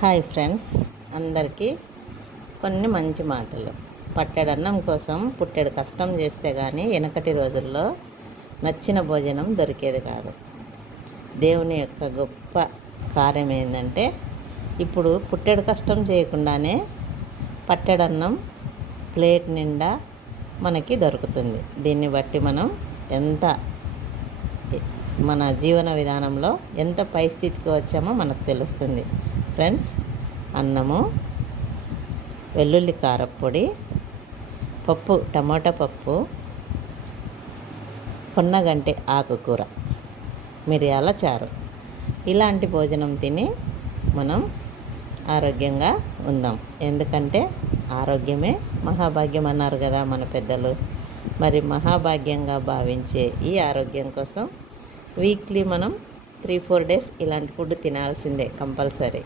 Hi friends అందరికీ కొన్ని మంచి మాటలు. పట్టెడన్నం కోసం పుట్టెడు కష్టం చేస్తే కానీ వెనకటి రోజుల్లో నచ్చిన భోజనం దొరికేది కాదు. దేవుని యొక్క గొప్ప కార్యం ఏంటంటే ఇప్పుడు పుట్టెడు కష్టం చేయకుండానే పట్టెడన్నం ప్లేట్ నిండా మనకి దొరుకుతుంది. దీన్ని బట్టి మనం ఎంత మన జీవన విధానంలో ఎంత పై స్థితికి వచ్చామో మనకు తెలుస్తుంది. ఫ్రెండ్స్ అన్నము వెల్లుల్లి కారప్పొడి పప్పు టమాటా పప్పు పొన్నగంటి ఆకుకూర. మిరియాల చారు? ఇలాంటి భోజనం తిని మనం ఆరోగ్యంగా ఉందాం. ఎందుకంటే ఆరోగ్యమే మహాభాగ్యం అన్నారు కదా మన పెద్దలు. మరి మహాభాగ్యంగా భావించే ఈ ఆరోగ్యం కోసం వీక్లీ మనం త్రీ ఫోర్ డేస్ ఇలాంటి ఫుడ్ తినాల్సిందే కంపల్సరీ.